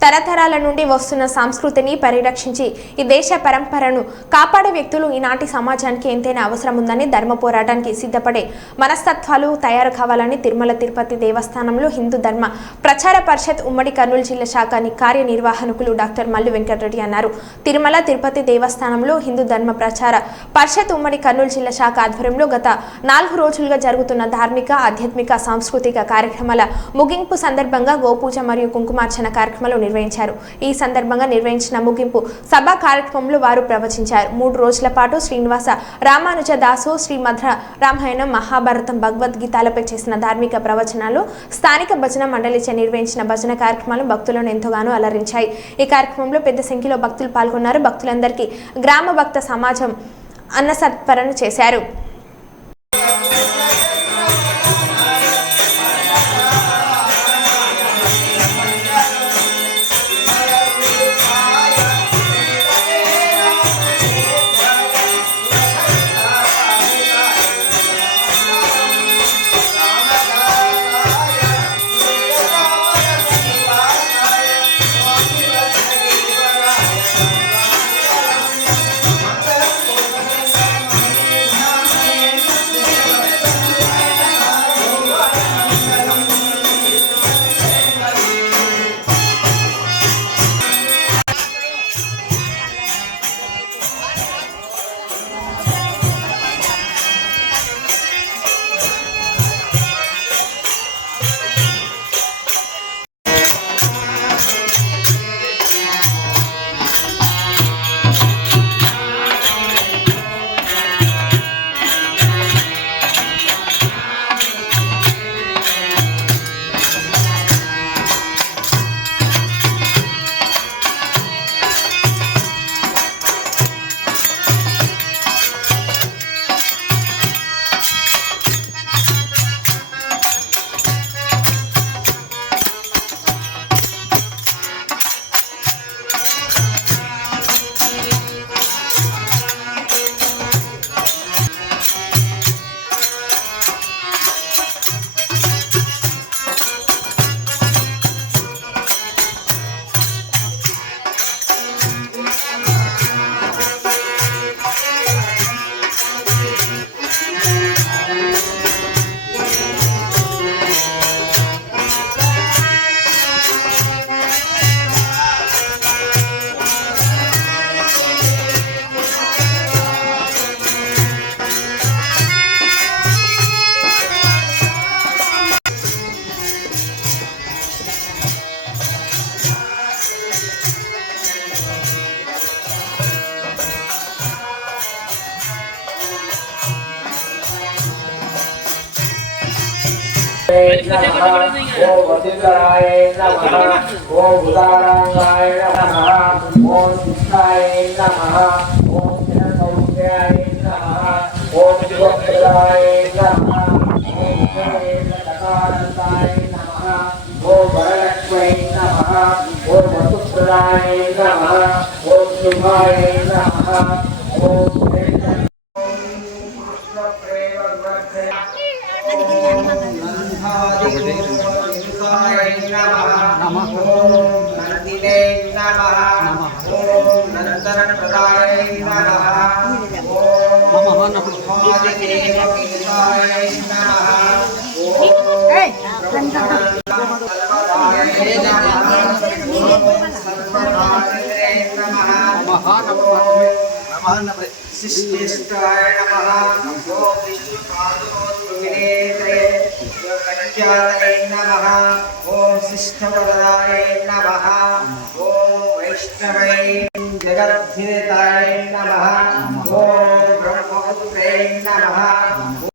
తరతరాల నుండి వస్తున్న సంస్కృతిని పరిరక్షించి ఈ దేశ పరంపరను కాపాడే వ్యక్తులు ఈనాటి సమాజానికి ఎంతైనా అవసరం ఉందని ధర్మ పోరాటానికి సిద్ధపడే మనస్తత్వాలు తయారు కావాలని తిరుమల తిరుపతి దేవస్థానంలో హిందూ ధర్మ ప్రచార పరిషత్ ఉమ్మడి కర్నూలు జిల్లా శాఖ కార్యనిర్వాహకులు డాక్టర్ మల్లు వెంకటరెడ్డి అన్నారు. తిరుమల తిరుపతి దేవస్థానంలో హిందూ ధర్మ ప్రచార పరిషత్ ఉమ్మడి కర్నూలు జిల్లా శాఖ ఆధ్వర్యంలో గత నాలుగు రోజులుగా జరుగుతున్న ధార్మిక ఆధ్యాత్మిక సాంస్కృతిక కార్యక్రమాల ముగింపు సందర్భంగా గోపూజ మరియు కుంకుమార్చన కార్యక్రమాలు నిర్వహించారు. ఈ సందర్భంగా నిర్వహించిన ముగింపు సభా కార్యక్రమంలో వారు ప్రవచించారు. మూడు రోజుల పాటు శ్రీనివాస రామానుజ దాసు శ్రీమధ రామాయణం మహాభారతం భగవద్గీతాలపై చేసిన ధార్మిక ప్రవచనాలు స్థానిక భజన మండలిచే నిర్వహించిన భజన కార్యక్రమాలు భక్తులను ఎంతగానో అలరించాయి. ఈ కార్యక్రమంలో పెద్ద సంఖ్యలో భక్తులు పాల్గొన్నారు. భక్తులందరికీ గ్రామ భక్త సమాజం అన్న సత్పరణ చేశారు. ఓం వసిద్ధరాయ నమ ఓం శుభాయ నమ ఓం కృష్ణాయ నమః ఓం జనసౌఖ్యాయ నమః ఓం శివప్రదాయ నమః ఓం జయకానందాయ నమః ఓం వరలక్ష్మై నమః ఓం వసుప్రదాయ నమః ఓం శుభాయ నమః ఓం శిష్టాయ నమః ఓం